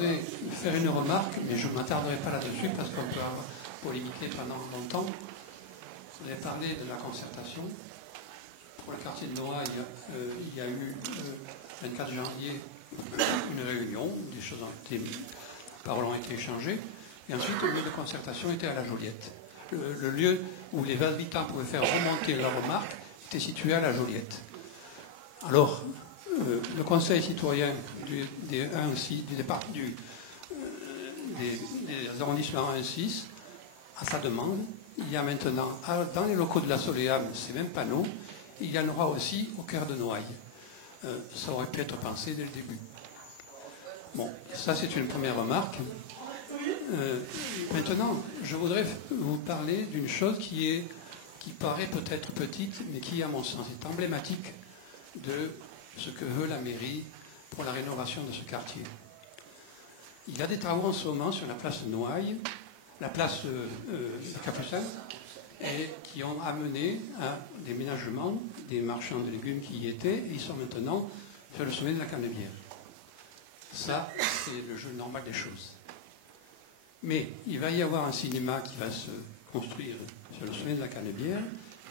voudrais faire une remarque, mais je ne m'attarderai pas là-dessus parce qu'on peut avoir polémiqué pendant longtemps. Vous avez parlé de la concertation. Pour le quartier de Noailles, il y a eu, le 24 janvier, une réunion, des choses paroles ont été échangées, et ensuite le lieu de concertation était à la Joliette. Le lieu où les habitants pouvaient faire remonter leurs remarques était situé à la Joliette. Alors, le conseil citoyen des arrondissements 1-6, à sa demande, il y a maintenant, dans les locaux de la Soleam, ces mêmes panneaux, il y en aura aussi au cœur de Noailles. Ça aurait pu être pensé dès le début. Bon, ça c'est une première remarque. Maintenant, je voudrais vous parler d'une chose qui paraît peut-être petite, mais qui, à mon sens, est emblématique de ce que veut la mairie pour la rénovation de ce quartier. Il y a des travaux en ce moment sur la place de Noailles, la place Capucin, et qui ont amené à des ménagements des marchands de légumes qui y étaient, et ils sont maintenant sur le sommet de la Canebière. Ça, c'est le jeu normal des choses. Mais il va y avoir un cinéma qui va se construire sur le sommet de la Canebière,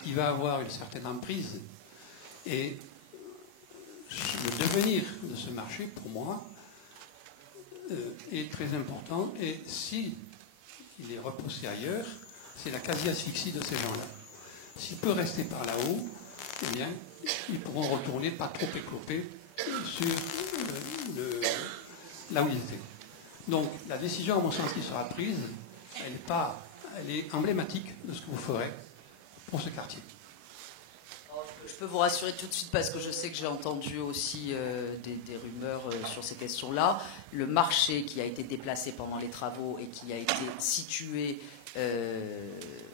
qui va avoir une certaine emprise. Et le devenir de ce marché, pour moi, est très important. Et si il est repoussé ailleurs, c'est la quasi-asphyxie de ces gens-là. S'il peut rester par là-haut, eh bien, ils pourront retourner pas trop éclopés sur là où ils étaient. Donc, la décision, à mon sens, qui sera prise, elle est emblématique de ce que vous ferez pour ce quartier. Je peux vous rassurer tout de suite parce que je sais que j'ai entendu aussi des rumeurs sur ces questions-là. Le marché qui a été déplacé pendant les travaux et qui a été situé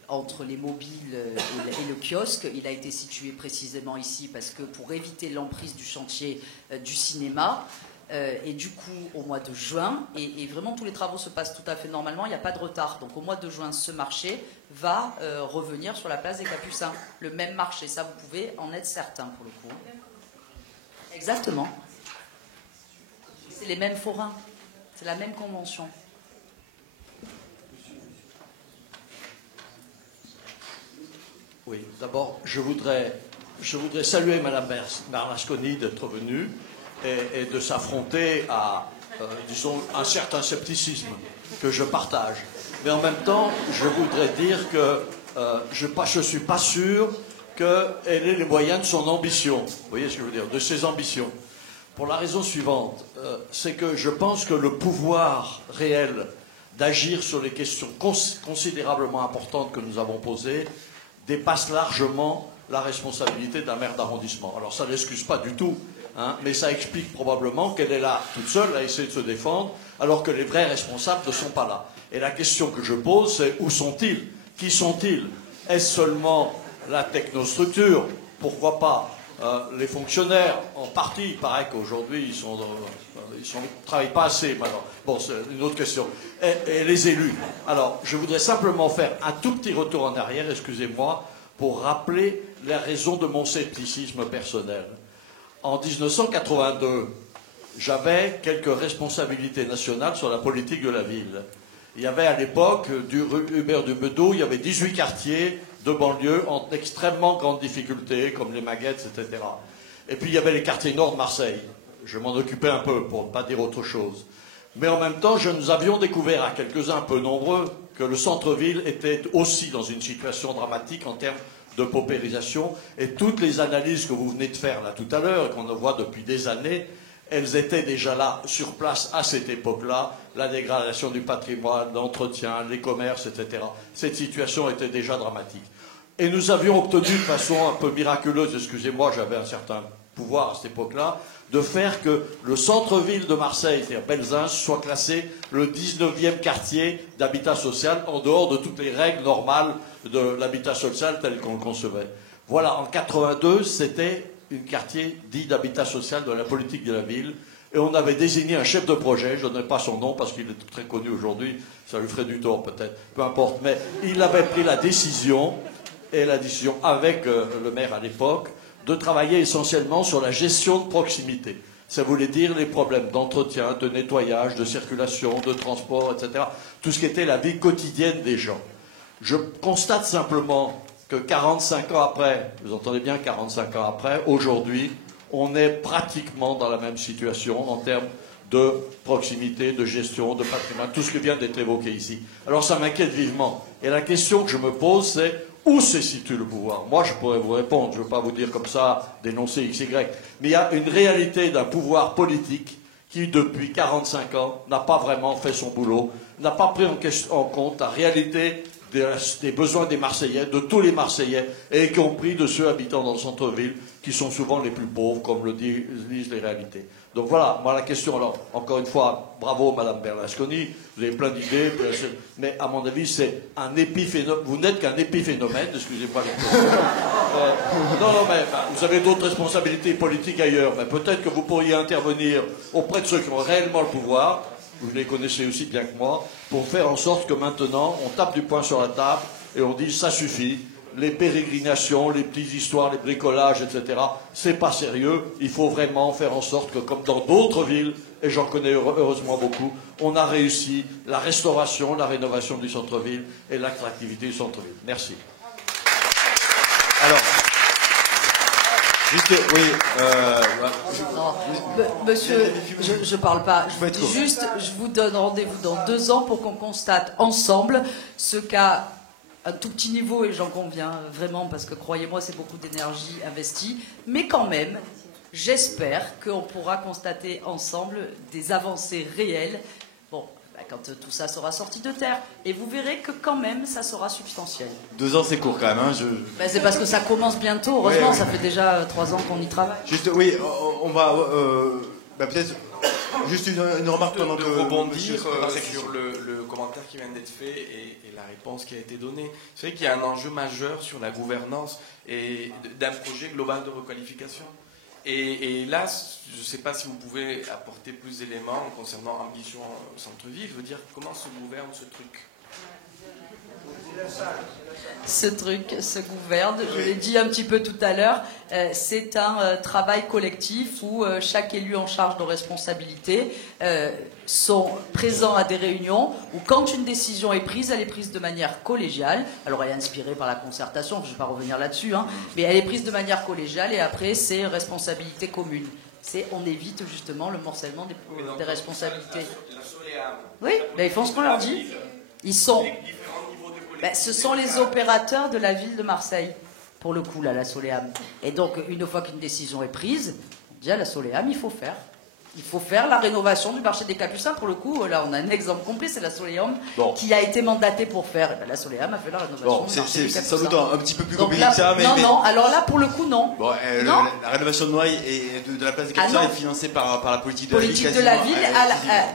entre les mobiles et le kiosque, il a été situé précisément ici parce que pour éviter l'emprise du chantier du cinéma, et du coup au mois de juin, et vraiment tous les travaux se passent tout à fait normalement, il n'y a pas de retard. Donc au mois de juin, ce marché va revenir sur la place des Capucins. Le même marché, ça vous pouvez en être certain pour le coup. Exactement. C'est les mêmes forains, c'est la même convention. Oui, d'abord, je voudrais saluer Mme Bernasconi d'être venue et de s'affronter à, disons, un certain scepticisme que je partage. Mais en même temps, je voudrais dire que je ne suis pas sûr qu'elle ait les moyens de son ambition. Vous voyez ce que je veux dire? De ses ambitions. Pour la raison suivante, c'est que je pense que le pouvoir réel d'agir sur les questions considérablement importantes que nous avons posées dépasse largement la responsabilité d'un maire d'arrondissement. Alors ça n'excuse pas du tout, hein, mais ça explique probablement qu'elle est là toute seule à essayer de se défendre, alors que les vrais responsables ne sont pas là. Et la question que je pose, c'est où sont-ils? Qui sont-ils? Est-ce seulement la technostructure? Pourquoi pas les fonctionnaires? En partie, il paraît qu'aujourd'hui, ils ne travaillent pas assez maintenant. Bon, c'est une autre question. Et les élus. Alors, je voudrais simplement faire un tout petit retour en arrière, excusez-moi, pour rappeler les raisons de mon scepticisme personnel. En 1982, j'avais quelques responsabilités nationales sur la politique de la ville. Il y avait à l'époque, rue Hubert du Bedeau, il y avait 18 quartiers de banlieue en extrêmement grande difficulté, comme les Maguettes, etc. Et puis il y avait les quartiers nord de Marseille. Je m'en occupais un peu, pour ne pas dire autre chose. Mais en même temps, nous avions découvert à quelques-uns peu nombreux que le centre-ville était aussi dans une situation dramatique en termes de paupérisation. Et toutes les analyses que vous venez de faire là tout à l'heure, et qu'on voit depuis des années, elles étaient déjà là, sur place, à cette époque-là, la dégradation du patrimoine, l'entretien, les commerces, etc. Cette situation était déjà dramatique. Et nous avions obtenu de façon un peu miraculeuse, excusez-moi, j'avais un certain pouvoir à cette époque-là, de faire que le centre-ville de Marseille, c'est-à-dire Belzins, soit classé le 19e quartier d'habitat social, en dehors de toutes les règles normales de l'habitat social tel qu'on le concevait. Voilà, en 82, c'était un quartier dit d'habitat social de la politique de la ville, et on avait désigné un chef de projet, je ne donne pas son nom parce qu'il est très connu aujourd'hui, ça lui ferait du tort peut-être, peu importe, mais il avait pris la décision, et la décision avec le maire à l'époque, de travailler essentiellement sur la gestion de proximité. Ça voulait dire les problèmes d'entretien, de nettoyage, de circulation, de transport, etc. Tout ce qui était la vie quotidienne des gens. Je constate simplement que 45 ans après, vous entendez bien 45 ans après, aujourd'hui, on est pratiquement dans la même situation en termes de proximité, de gestion, de patrimoine, tout ce qui vient d'être évoqué ici. Alors ça m'inquiète vivement. Et la question que je me pose, c'est où se situe le pouvoir? Moi, je pourrais vous répondre, je ne veux pas vous dire comme ça, dénoncer X, Y, mais il y a une réalité d'un pouvoir politique qui, depuis 45 ans, n'a pas vraiment fait son boulot, n'a pas pris en compte la réalité des besoins des Marseillais, de tous les Marseillais, et y compris de ceux habitant dans le centre-ville, qui sont souvent les plus pauvres, comme le disent les réalités. Donc voilà, moi la question, alors, encore une fois, bravo Madame Berlusconi, vous avez plein d'idées, mais à mon avis, c'est un épiphénomène, vous n'êtes qu'un épiphénomène, excusez-moi. Non, mais vous avez d'autres responsabilités politiques ailleurs, mais peut-être que vous pourriez intervenir auprès de ceux qui ont réellement le pouvoir, vous les connaissez aussi bien que moi, pour faire en sorte que maintenant, on tape du poing sur la table et on dit ça suffit. Les pérégrinations, les petites histoires, les bricolages, etc., c'est pas sérieux. Il faut vraiment faire en sorte que, comme dans d'autres villes, et j'en connais heureusement beaucoup, on a réussi la restauration, la rénovation du centre-ville et l'attractivité du centre-ville. Merci. Alors, juste, oui, Monsieur, je parle pas. Je vous donne rendez-vous dans 2 ans pour qu'on constate ensemble ce qu'a un tout petit niveau, et j'en conviens vraiment, parce que croyez-moi, c'est beaucoup d'énergie investie, mais quand même, j'espère qu'on pourra constater ensemble des avancées réelles. Bon, quand tout ça sera sorti de terre, et vous verrez que quand même, ça sera substantiel. 2 ans, c'est court quand même. Hein, c'est parce que ça commence bientôt, heureusement, ouais. Ça fait déjà 3 ans qu'on y travaille. Juste, oui, on va peut-être juste une remarque pendant que rebondir sur le commentaire qui vient d'être fait et la réponse qui a été donnée. C'est vrai qu'il y a un enjeu majeur sur la gouvernance et d'un projet global de requalification. Et là, je ne sais pas si vous pouvez apporter plus d'éléments concernant Ambition Centre-Ville. Je veux dire, comment se gouverne ce truc? Ce truc se gouverne, je l'ai dit un petit peu tout à l'heure, c'est un travail collectif où chaque élu en charge de responsabilités sont présents à des réunions où quand une décision est prise, elle est prise de manière collégiale. Alors elle est inspirée par la concertation, je ne vais pas revenir là-dessus, mais elle est prise de manière collégiale et après c'est responsabilité commune. On évite justement le morcellement des responsabilités. Oui, ils font ce qu'on leur dit. Ils sont... ce sont les opérateurs de la ville de Marseille, pour le coup, là, la Soleam. Et donc, une fois qu'une décision est prise, on dit à la Soleam, il faut faire. Il faut faire la rénovation du marché des Capucins. Pour le coup, là, on a un exemple complet, c'est la Soleam qui a été mandatée pour faire. Et la Soleam a fait la rénovation du marché des Capucins. C'est sans doute un petit peu plus compliqué que ça. Non, alors là, pour le coup, non. Bon, la rénovation de Noailles et de la place des Capucins est financée par la politique de la ville.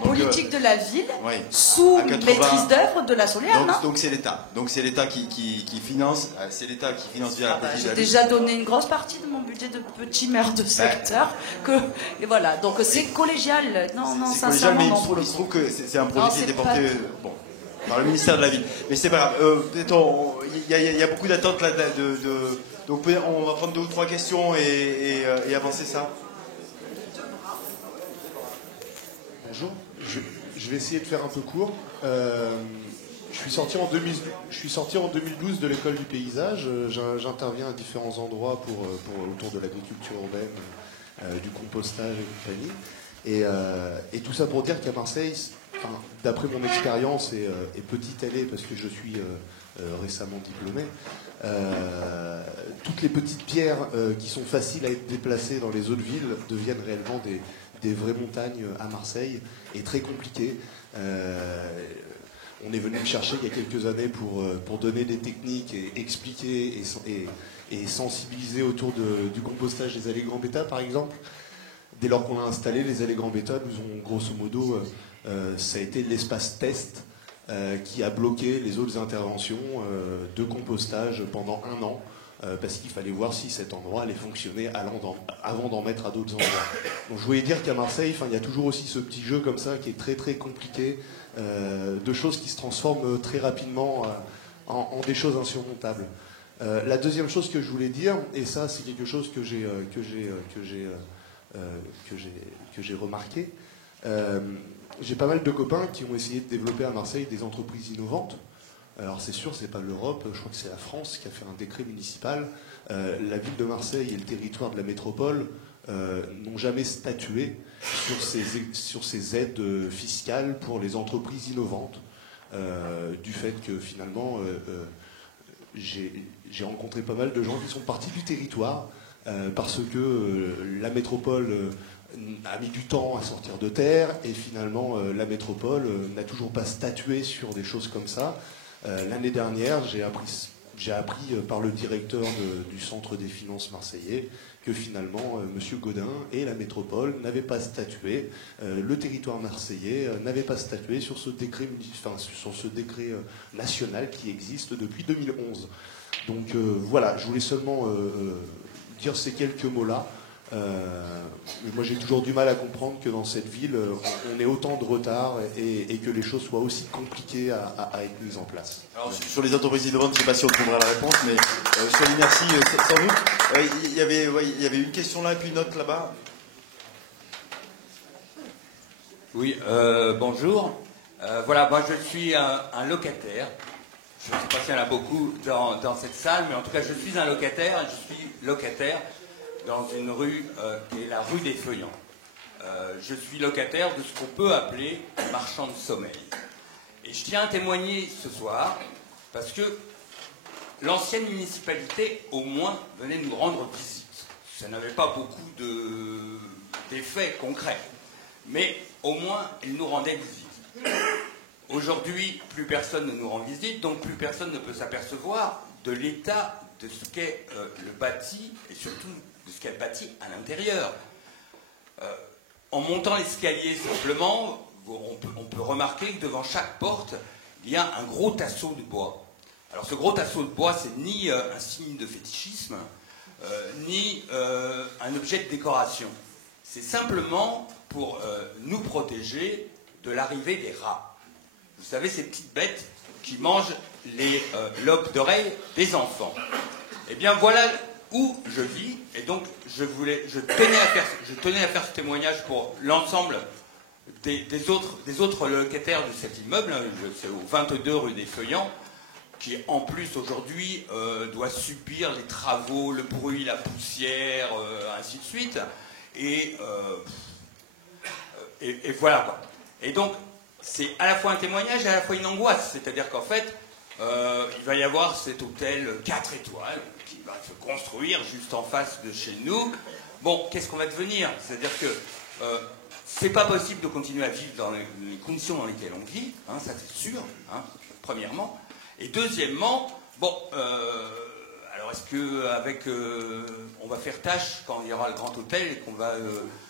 Politique de la ville, sous maîtrise d'œuvre de la Soleam. Donc c'est l'État. Donc c'est l'État qui finance. C'est l'État qui finance via la politique de la ville. J'ai déjà donné une grosse partie de mon budget de petit maire de secteur. Et voilà, donc c'est collégial. Non, sincèrement, non. Il se trouve que c'est un projet qui était porté par le ministère de la Ville. Mais c'est pas grave. Il y a beaucoup d'attentes là. Donc on va prendre 2 ou 3 questions et avancer ça. Bonjour. Je vais essayer de faire un peu court. Je suis sorti en 2012 de l'école du paysage. J'interviens à différents endroits autour de l'agriculture urbaine, du compostage et compagnie. Et tout ça pour dire qu'à Marseille, d'après mon expérience, et petite elle est parce que je suis récemment diplômé, toutes les petites pierres qui sont faciles à être déplacées dans les autres villes deviennent réellement des vraies montagnes à Marseille et très compliquées. On est venu me chercher il y a quelques années pour donner des techniques et expliquer et sensibiliser autour du compostage des allées Grand Bêta, par exemple. Dès lors qu'on a installé les allées Grand Bêta, nous ont grosso modo, ça a été l'espace test qui a bloqué les autres interventions de compostage pendant 1 an, parce qu'il fallait voir si cet endroit allait fonctionner avant d'en mettre à d'autres endroits. Donc je voulais dire qu'à Marseille, il y a toujours aussi ce petit jeu comme ça qui est très très compliqué, de choses qui se transforment très rapidement en des choses insurmontables. La deuxième chose que je voulais dire, et ça c'est quelque chose que j'ai que j'ai remarqué. J'ai pas mal de copains qui ont essayé de développer à Marseille des entreprises innovantes. Alors c'est sûr, c'est pas l'Europe, je crois que c'est la France qui a fait un décret municipal. La ville de Marseille et le territoire de la métropole n'ont jamais statué sur ces aides fiscales pour les entreprises innovantes, du fait que finalement j'ai rencontré pas mal de gens qui sont partis du territoire parce que la métropole a mis du temps à sortir de terre et finalement la métropole n'a toujours pas statué sur des choses comme ça. L'année dernière, j'ai appris par le directeur du centre des finances marseillais que finalement M. Gaudin et la métropole n'avaient pas statué, le territoire marseillais n'avait pas statué sur ce décret, national qui existe depuis 2011. Donc voilà, je voulais seulement dire ces quelques mots-là. Moi j'ai toujours du mal à comprendre que dans cette ville on ait autant de retard et que les choses soient aussi compliquées à être mises en place. Alors, sur les entreprises innovantes, je ne sais pas si on trouvera la réponse, mais sur l'inertie, sans doute. Il y avait une question là et puis une autre là-bas. Oui, bonjour. Voilà, moi je suis un locataire. Je ne sais pas s'il y en a beaucoup dans cette salle, mais en tout cas je suis un locataire. Je suis locataire dans une rue qui est la rue des Feuillants. Je suis locataire de ce qu'on peut appeler marchand de sommeil. Et je tiens à témoigner ce soir parce que l'ancienne municipalité, au moins, venait nous rendre visite. Ça n'avait pas beaucoup d'effets concrets, mais au moins, elle nous rendait visite. Aujourd'hui, plus personne ne nous rend visite, donc plus personne ne peut s'apercevoir de l'état de ce qu'est le bâti et surtout de ce qu'elle bâtit à l'intérieur. En montant l'escalier simplement, on peut remarquer que devant chaque porte, il y a un gros tasseau de bois. Alors ce gros tasseau de bois, c'est ni un signe de fétichisme, ni un objet de décoration. C'est simplement pour nous protéger de l'arrivée des rats. Vous savez, ces petites bêtes qui mangent les lobes d'oreilles des enfants. Eh bien voilà où je vis, et donc je tenais à faire ce témoignage pour l'ensemble des autres locataires de cet immeuble. C'est au 22 rue des Feuillants, qui en plus aujourd'hui doit subir les travaux, le bruit, la poussière, ainsi de suite. Et voilà quoi. Et donc c'est à la fois un témoignage et à la fois une angoisse, c'est-à-dire qu'en fait il va y avoir cet hôtel 4 étoiles qui va se construire juste en face de chez nous. Bon, qu'est-ce qu'on va devenir? C'est-à-dire que c'est pas possible de continuer à vivre dans les conditions dans lesquelles on vit, hein, ça c'est sûr, hein, premièrement. Et deuxièmement, bon, alors est-ce qu'avec on va faire tâche quand il y aura le grand hôtel et qu'on va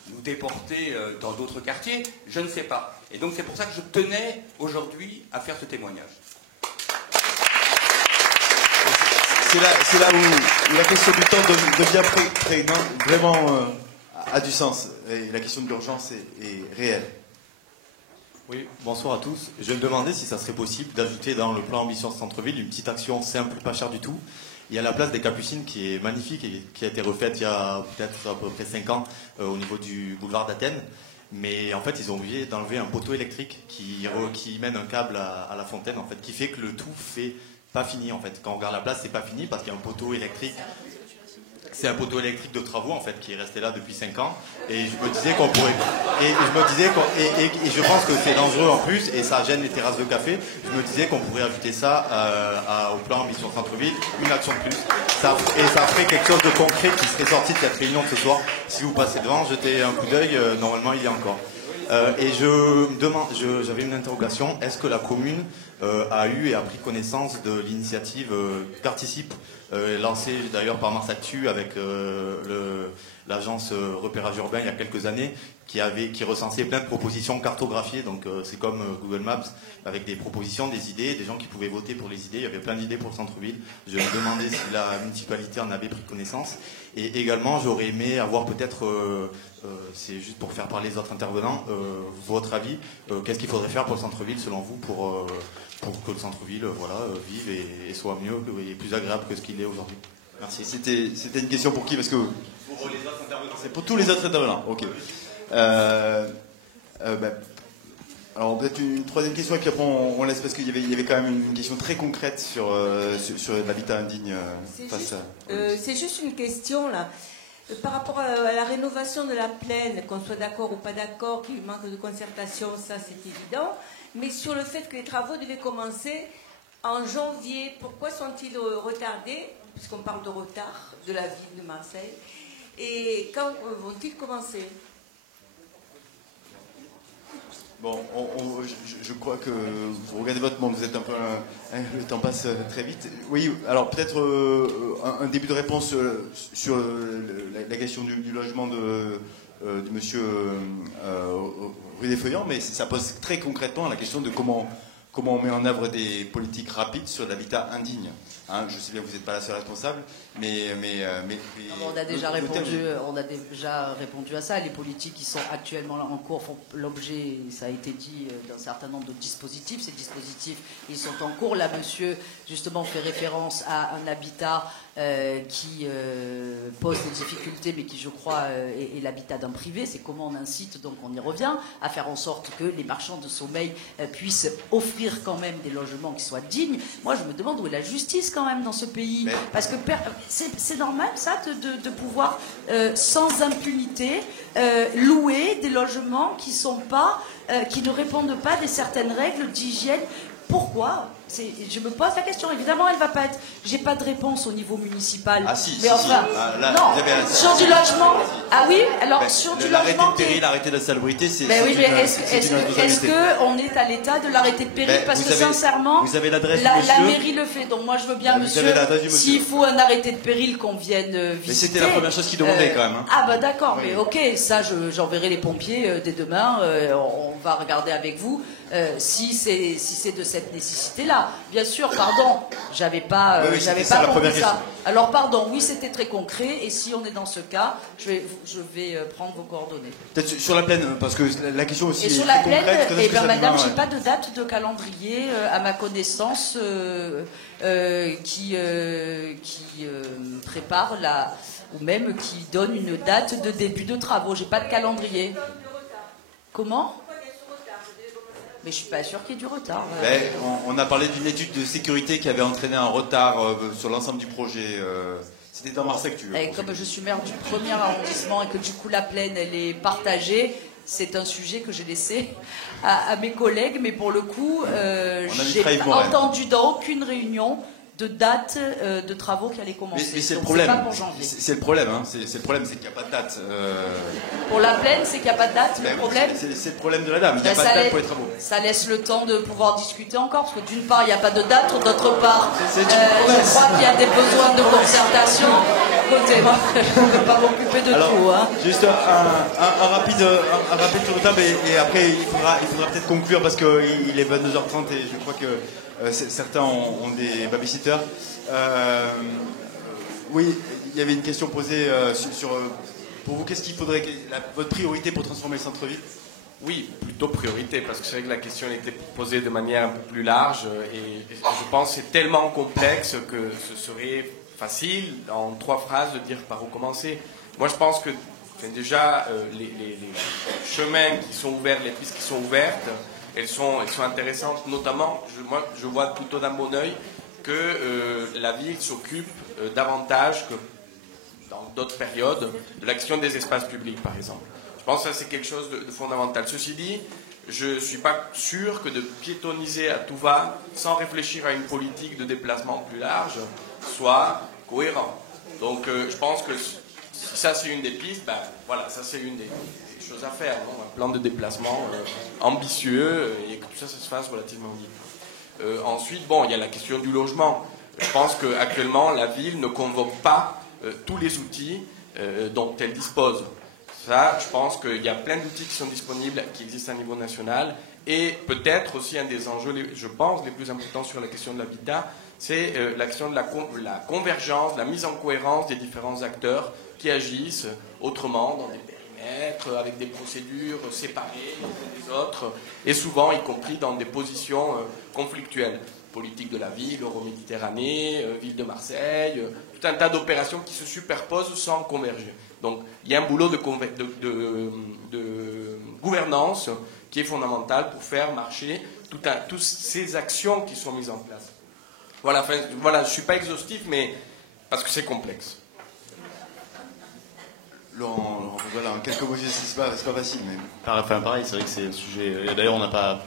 nous déporter dans d'autres quartiers? Je ne sais pas. Et donc c'est pour ça que je tenais aujourd'hui à faire ce témoignage. C'est là où la question du temps devient prégnante, vraiment a du sens. Et la question de l'urgence est réelle. Oui, bonsoir à tous. Je me demandais si ça serait possible d'ajouter dans le plan Ambition Centre-Ville une petite action simple, pas chère du tout. Il y a la place des Capucines qui est magnifique et qui a été refaite il y a peut-être à peu près 5 ans au niveau du boulevard d'Athènes. Mais en fait, ils ont oublié d'enlever un poteau électrique qui mène un câble à la fontaine, en fait, qui fait que le tout fait pas fini, en fait. Quand on regarde la place, c'est pas fini parce qu'il y a un poteau électrique. C'est un poteau électrique de travaux, en fait, qui est resté là depuis 5 ans. Et je me disais qu'on pourrait... Et je pense que c'est dangereux en plus, et ça gêne les terrasses de café. Je me disais qu'on pourrait ajouter ça au plan Mission Centre-Ville, une action de plus. Et ça ferait quelque chose de concret qui serait sorti de cette réunion de ce soir. Si vous passez devant, jetez un coup d'œil, normalement il y a encore. Et j'avais une interrogation. Est-ce que la commune a eu et a pris connaissance de l'initiative Participe, lancée d'ailleurs par Mars Actu avec l'agence Repérage Urbain il y a quelques années, qui recensait plein de propositions cartographiées, donc c'est comme Google Maps, avec des propositions, des idées, des gens qui pouvaient voter pour les idées. Il y avait plein d'idées pour le centre-ville. Je me demandais si la municipalité en avait pris connaissance. Et également, j'aurais aimé avoir peut-être, c'est juste pour faire parler les autres intervenants, votre avis, qu'est-ce qu'il faudrait faire pour le centre-ville, selon vous, pour que le centre-ville vive et soit mieux et plus agréable que ce qu'il est aujourd'hui. Merci. C'était une question pour qui? Parce que... Pour les autres intervenants. C'est pour tous les autres intervenants. Ok. Alors peut-être une troisième question et puis après on laisse parce qu'il y avait quand même une question très concrète sur l'habitat indigne face à... C'est juste une question là. Par rapport à la rénovation de la plaine, qu'on soit d'accord ou pas d'accord, qu'il manque de concertation, ça c'est évident. Mais sur le fait que les travaux devaient commencer en janvier, pourquoi sont-ils retardés? Puisqu'on parle de retard de la ville de Marseille. Et quand vont-ils commencer? Bon, je crois que vous regardez votre monde, vous êtes un peu... le temps passe très vite. Oui, alors peut-être un début de réponse sur la question du logement de monsieur Rue des Feuillants, mais ça pose très concrètement la question de comment on met en œuvre des politiques rapides sur l'habitat indigne. Hein, je sais bien que vous n'êtes pas la seule responsable, mais on a déjà répondu à ça. Les politiques qui sont actuellement en cours font l'objet, ça a été dit, d'un certain nombre de dispositifs. Ces dispositifs, ils sont en cours. Là, monsieur, justement, fait référence à un habitat qui pose des difficultés, mais qui, je crois, est l'habitat d'un privé. C'est comment on incite, donc on y revient, à faire en sorte que les marchands de sommeil puissent offrir quand même des logements qui soient dignes. Moi, je me demande où est la justice quand même dans ce pays. Parce que c'est normal, ça, de pouvoir, sans impunité, louer des logements qui ne répondent pas à certaines règles d'hygiène. Pourquoi? Je me pose la question. Évidemment, elle va pas être. J'ai pas de réponse au niveau municipal. Ah si. Mais enfin, là, non. Sur du logement. Ah oui. Alors sur du l'arrêté logement. de péril, l'arrêté de la salubrité, c'est. Mais oui, mais est-ce que on est à l'état de l'arrêté de péril? Parce que sincèrement, vous avez l'adresse la mairie le fait. Donc moi, je veux bien, monsieur. S'il faut un arrêté de péril qu'on vienne visiter. Mais c'était la première chose qu'il demandait quand même. Hein. Ah bah d'accord. Oui. Mais ok, ça, j'enverrai les pompiers dès demain. On va regarder avec vous. Si c'est de cette nécessité-là. Bien sûr, pardon, j'avais pas compris ça. Alors pardon, oui, c'était très concret, et si on est dans ce cas, je vais prendre vos coordonnées. Peut-être sur la plaine, parce que la question aussi et est sur très la plaine, concrète. eh bien madame, j'ai pas de date de calendrier à ma connaissance qui prépare ou même qui donne une date de début de travaux. J'ai pas de calendrier. Comment ? Mais je suis pas sûre qu'il y ait du retard. On a parlé d'une étude de sécurité qui avait entraîné un retard sur l'ensemble du projet. C'était dans Marseille que tu veux. Et comme je suis maire du 1er arrondissement et que du coup la plaine elle est partagée, c'est un sujet que j'ai laissé à mes collègues, mais pour le coup, j'ai pas entendu dans aucune réunion de date de travaux qui allaient commencer. Mais c'est le donc problème. C'est pas pour janvier. C'est le problème. Hein. C'est le problème, c'est qu'il n'y a pas de date. Pour la plaine, c'est qu'il n'y a pas de date. Le problème. C'est le problème de la dame. Il n'y a pas de date pour les travaux. Ça laisse le temps de pouvoir discuter encore, parce que d'une part, il n'y a pas de date, d'autre part, je crois qu'il y a des besoins de concertation. Écoutez, moi, je ne peux pas m'occuper de tout. Hein. Juste un rapide tour de table et après il faudra peut-être conclure parce qu'il est 22h30 et je crois que certains ont des babysitters. Oui, il y avait une question posée sur pour vous, qu'est-ce qu'il faudrait, votre priorité pour transformer le centre-ville? Oui, plutôt priorité, parce que c'est vrai que la question était posée de manière un peu plus large et je pense que c'est tellement complexe que ce serait facile, en 3 phrases, de dire par où commencer. Moi, je pense que déjà, les chemins qui sont ouverts, les pistes qui sont ouvertes, elles sont intéressantes. Notamment, moi, je vois plutôt d'un bon oeil que la ville s'occupe davantage que dans d'autres périodes de l'action des espaces publics, par exemple. Je pense que ça, c'est quelque chose de fondamental. Ceci dit, je ne suis pas sûr que de piétoniser à tout va, sans réfléchir à une politique de déplacement plus large, soit cohérent. Donc, je pense que si ça, c'est une des pistes, ben voilà, ça, c'est une des choses à faire. Non, un plan de déplacement ambitieux et que tout ça, ça se fasse relativement vite. Ensuite, bon, il y a la question du logement. Je pense qu'actuellement, la ville ne convoque pas tous les outils dont elle dispose. Ça, je pense qu'il y a plein d'outils qui sont disponibles, qui existent à niveau national, et peut-être aussi un des enjeux, je pense, les plus importants sur la question de l'habitat, c'est l'action de la convergence, la mise en cohérence des différents acteurs qui agissent autrement dans des périmètres, avec des procédures séparées les uns des autres, et souvent, y compris dans des positions conflictuelles. Politique de la ville, Euroméditerranée, ville de Marseille, tout un tas d'opérations qui se superposent sans converger. Donc il y a un boulot de gouvernance qui est fondamental pour faire marcher toutes ces actions qui sont mises en place. Voilà, je ne suis pas exhaustif, mais parce que c'est complexe. Laurent, voilà, en quelques mots, c'est pas facile. Mais... pareil, c'est vrai que c'est un sujet... D'ailleurs, on n'a pas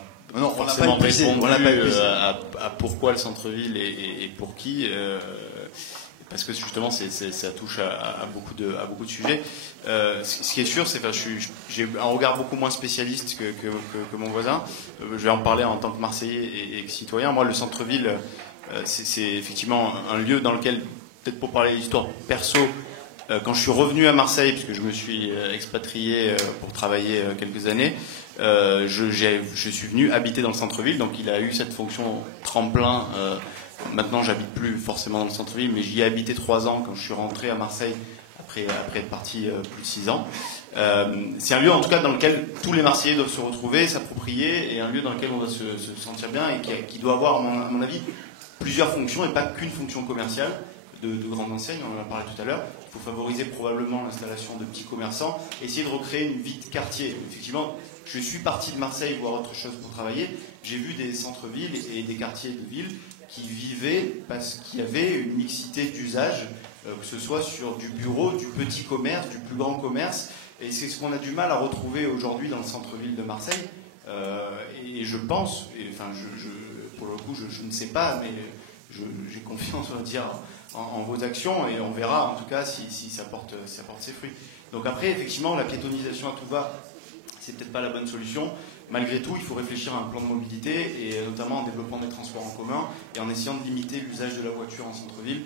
forcément répondu à pourquoi le centre-ville et pour qui... parce que justement ça touche à beaucoup de sujets. Ce qui est sûr, c'est que j'ai un regard beaucoup moins spécialiste que mon voisin. Je vais en parler en tant que Marseillais et que citoyen. Moi, le centre-ville, c'est effectivement un lieu dans lequel, peut-être pour parler d'histoire perso, quand je suis revenu à Marseille, puisque je me suis expatrié pour travailler quelques années, je suis venu habiter dans le centre-ville, donc il a eu cette fonction tremplin. Maintenant, j'habite plus forcément dans le centre-ville, mais j'y ai habité 3 ans quand je suis rentré à Marseille après être parti plus de 6 ans. C'est un lieu, en tout cas, dans lequel tous les Marseillais doivent se retrouver, s'approprier, et un lieu dans lequel on doit se sentir bien et qui doit avoir, à mon avis, plusieurs fonctions et pas qu'une fonction commerciale de grandes enseignes. On en a parlé tout à l'heure. Il faut favoriser probablement l'installation de petits commerçants, essayer de recréer une vie de quartier. Effectivement, je suis parti de Marseille voir autre chose pour travailler. J'ai vu des centres-villes et des quartiers de ville qui vivaient parce qu'il y avait une mixité d'usages, que ce soit sur du bureau, du petit commerce, du plus grand commerce. Et c'est ce qu'on a du mal à retrouver aujourd'hui dans le centre-ville de Marseille. Et je pense, pour le coup, je ne sais pas, mais j'ai confiance, on va dire, en vos actions, et on verra en tout cas si ça porte ses fruits. Donc après, effectivement, la piétonisation à tout va, c'est peut-être pas la bonne solution. Malgré tout, il faut réfléchir à un plan de mobilité, et notamment en développant des transports en commun et en essayant de limiter l'usage de la voiture en centre-ville,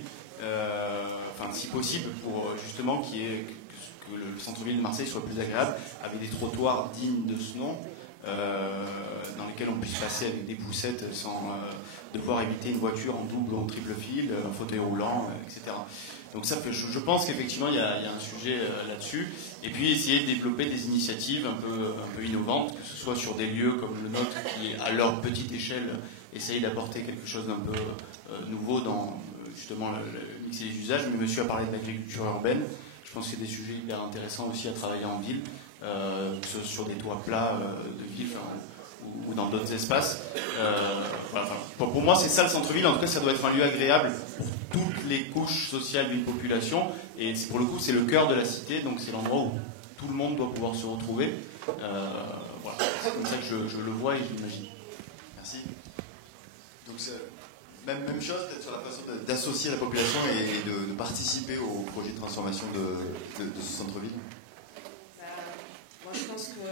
si possible, pour justement que le centre-ville de Marseille soit plus agréable, avec des trottoirs dignes de ce nom, dans lesquels on puisse passer avec des poussettes sans devoir éviter une voiture en double ou en triple fil, un fauteuil roulant, etc. Donc ça, je pense qu'effectivement il y a un sujet là-dessus, et puis essayer de développer des initiatives un peu innovantes, que ce soit sur des lieux comme le nôtre qui, à leur petite échelle, essayent d'apporter quelque chose d'un peu nouveau dans justement le mix des usages. Mais monsieur a parlé de l'agriculture urbaine. Je pense que c'est des sujets hyper intéressants aussi à travailler en ville, que ce soit sur des toits plats de ville ou dans d'autres espaces. Pour moi, c'est ça le centre-ville. En tout cas, ça doit être un lieu agréable pour toutes les couches sociales d'une population. Et pour le coup, c'est le cœur de la cité, donc c'est l'endroit où tout le monde doit pouvoir se retrouver. C'est comme ça que je le vois et je l'imagine. Merci. Donc même chose peut-être sur la façon d'associer la population et de participer au projet de transformation de ce centre-ville. Moi, je pense que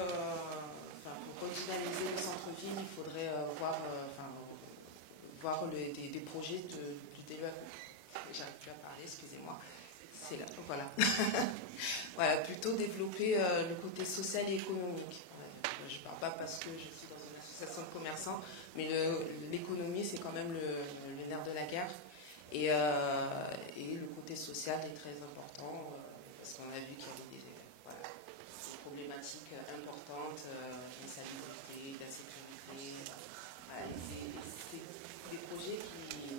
pour originaliser le centre-ville, il faudrait voir des projets du développement. J'arrive plus à parler, excusez-moi. C'est là, voilà. Voilà, plutôt développer le côté social et économique. Je ne parle pas parce que je suis dans une association de commerçants, mais l'économie, c'est quand même le nerf de la guerre. Et le côté social est très important, parce qu'on a vu qu'il y avait des problématiques importantes d'insalubrité, d'insécurité. C'est des projets qui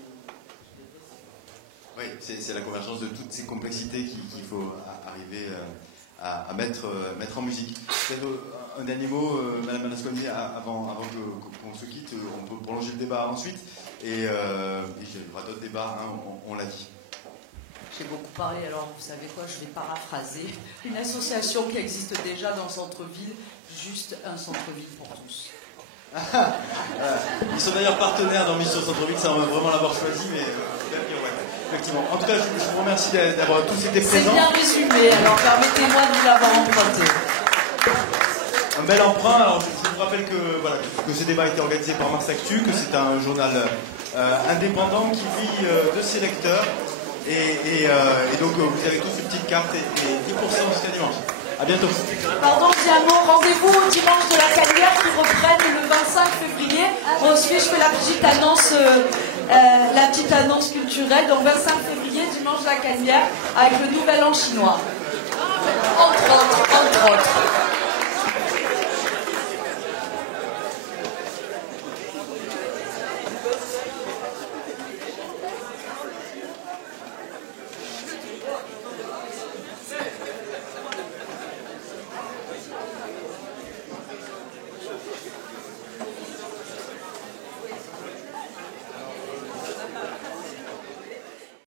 Oui, c'est la convergence de toutes ces complexités qu'il faut arriver à mettre en musique. Un dernier mot, Madame Berlusconi, avant qu'on se quitte. On peut prolonger le débat ensuite. Et il y aura d'autres débats, hein, on l'a dit. J'ai beaucoup parlé, alors vous savez quoi, je vais paraphraser. Une association qui existe déjà dans le centre-ville, juste un centre-ville pour tous. Ils sont d'ailleurs partenaires dans Mission Centre-Ville, ça on va vraiment l'avoir choisi, mais effectivement. En tout cas, je vous remercie d'avoir tous été présents. C'est bien résumé, alors permettez-moi de vous l'avoir emprunté. Un bel emprunt. Alors je vous rappelle que ce débat a été organisé par Mars Actu, que c'est un journal indépendant qui vit de ses lecteurs. Et donc vous avez tous une petite carte et 10% jusqu'à dimanche. À bientôt. Pardon, Diamo, rendez-vous au dimanche de la Caluire qui reprennent le 25 février. Ensuite, je fais la petite annonce culturelle. Donc 25 février, dimanche de la Caluire, avec le Nouvel An chinois. Entre autres.